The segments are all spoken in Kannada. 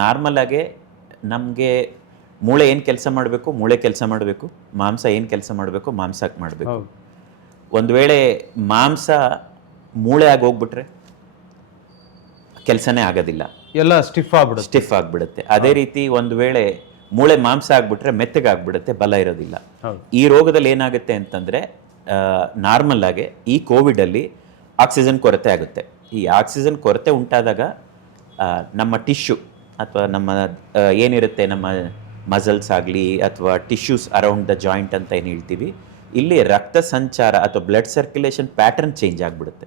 ನಾರ್ಮಲ್ ಆಗಿ ನಮಗೆ ಮೂಳೆ ಏನು ಕೆಲಸ ಮಾಡಬೇಕು, ಮೂಳೆ ಕೆಲಸ ಮಾಡಬೇಕು. ಮಾಂಸ ಏನು ಕೆಲಸ ಮಾಡಬೇಕು, ಮಾಂಸಕ್ಕೆ ಮಾಡಬೇಕು. ಒಂದು ವೇಳೆ ಮಾಂಸ ಮೂಳೆ ಆಗಿ ಹೋಗ್ಬಿಟ್ರೆ ಕೆಲಸನೇ ಆಗೋದಿಲ್ಲ, ಎಲ್ಲ ಸ್ಟಿಫ್ ಆಗಿಬಿಡುತ್ತೆ. ಅದೇ ರೀತಿ ಒಂದು ವೇಳೆ ಮೂಳೆ ಮಾಂಸ ಆಗಿಬಿಟ್ರೆ ಮೆತ್ತಗಾಗ್ಬಿಡುತ್ತೆ, ಬಲ ಇರೋದಿಲ್ಲ. ಈ ರೋಗದಲ್ಲಿ ಏನಾಗುತ್ತೆ ಅಂತಂದರೆ, ನಾರ್ಮಲ್ ಆಗಿ ಈ ಕೋವಿಡಲ್ಲಿ ಆಕ್ಸಿಜನ್ ಕೊರತೆ ಆಗುತ್ತೆ. ಈ ಆಕ್ಸಿಜನ್ ಕೊರತೆ ಉಂಟಾದಾಗ ನಮ್ಮ ಟಿಶ್ಯೂ ಅಥವಾ ನಮ್ಮ ಏನಿರುತ್ತೆ, ನಮ್ಮ ಮಸಲ್ಸ್ ಆಗಲಿ ಅಥವಾ ಟಿಶ್ಯೂಸ್ ಅರೌಂಡ್ ದ ಜಾಯಿಂಟ್ ಅಂತ ಏನು ಹೇಳ್ತೀವಿ, ಇಲ್ಲಿ ರಕ್ತ ಸಂಚಾರ ಅಥವಾ ಬ್ಲಡ್ ಸರ್ಕ್ಯುಲೇಷನ್ ಪ್ಯಾಟರ್ನ್ ಚೇಂಜ್ ಆಗಿಬಿಡುತ್ತೆ.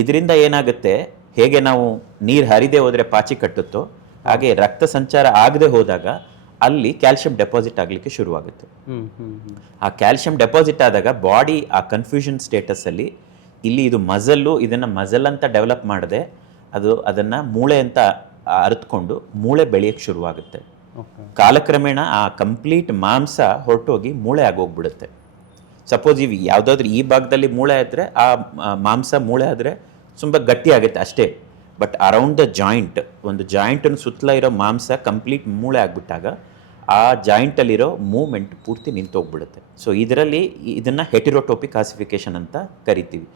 ಇದರಿಂದ ಏನಾಗುತ್ತೆ, ಹೇಗೆ ನಾವು ನೀರು ಹರಿದೇ ಹೋದರೆ ಪಾಚಿ ಕಟ್ಟುತ್ತೋ ಹಾಗೆ ರಕ್ತ ಸಂಚಾರ ಆಗದೆ ಹೋದಾಗ ಅಲ್ಲಿ ಕ್ಯಾಲ್ಶಿಯಂ ಡೆಪಾಸಿಟ್ ಆಗಲಿಕ್ಕೆ ಶುರುವಾಗುತ್ತೆ. ಆ ಕ್ಯಾಲ್ಶಿಯಂ ಡೆಪಾಸಿಟ್ ಆದಾಗ ಬಾಡಿ ಆ ಕನ್ಫ್ಯೂಷನ್ ಸ್ಟೇಟಸಲ್ಲಿ ಇಲ್ಲಿ ಇದು ಮಸಲ್ಲು, ಇದನ್ನು ಮಸಲ್ ಅಂತ ಡೆವಲಪ್ ಮಾಡದೆ ಅದನ್ನು ಮೂಳೆ ಅಂತ ಅರಿತುಕೊಂಡು ಮೂಳೆ ಬೆಳೆಯೋಕ್ಕೆ ಶುರುವಾಗುತ್ತೆ. ಕಾಲಕ್ರಮೇಣ ಆ ಕಂಪ್ಲೀಟ್ ಮಾಂಸ ಹೊರಟೋಗಿ ಮೂಳೆ ಆಗೋಗ್ಬಿಡುತ್ತೆ. ಸಪೋಸ್ ಯಾವುದಾದ್ರೂ ಈ ಭಾಗದಲ್ಲಿ ಮೂಳೆ ಆದರೆ ಆ ಮಾಂಸ ಮೂಳೆ ಆದರೆ ತುಂಬ ಗಟ್ಟಿ ಆಗುತ್ತೆ ಅಷ್ಟೇ. ಬಟ್ ಅರೌಂಡ್ ದ ಜಾಯಿಂಟ್, ಒಂದು ಜಾಯಿಂಟನ್ನು ಸುತ್ತಲ ಇರೋ ಮಾಂಸ ಕಂಪ್ಲೀಟ್ ಮೂಳೆ ಆಗಿಬಿಟ್ಟಾಗ ಆ ಜಾಯಿಂಟಲ್ಲಿರೋ ಮೂವ್ಮೆಂಟ್ ಪೂರ್ತಿ ನಿಂತೋಗ್ಬಿಡುತ್ತೆ. ಸೊ ಇದರಲ್ಲಿ ಇದನ್ನು ಹೆಟಿರೋಟೋಪಿ ಕ್ಲಾಸಿಫಿಕೇಶನ್ ಅಂತ ಕರಿತೀವಿ.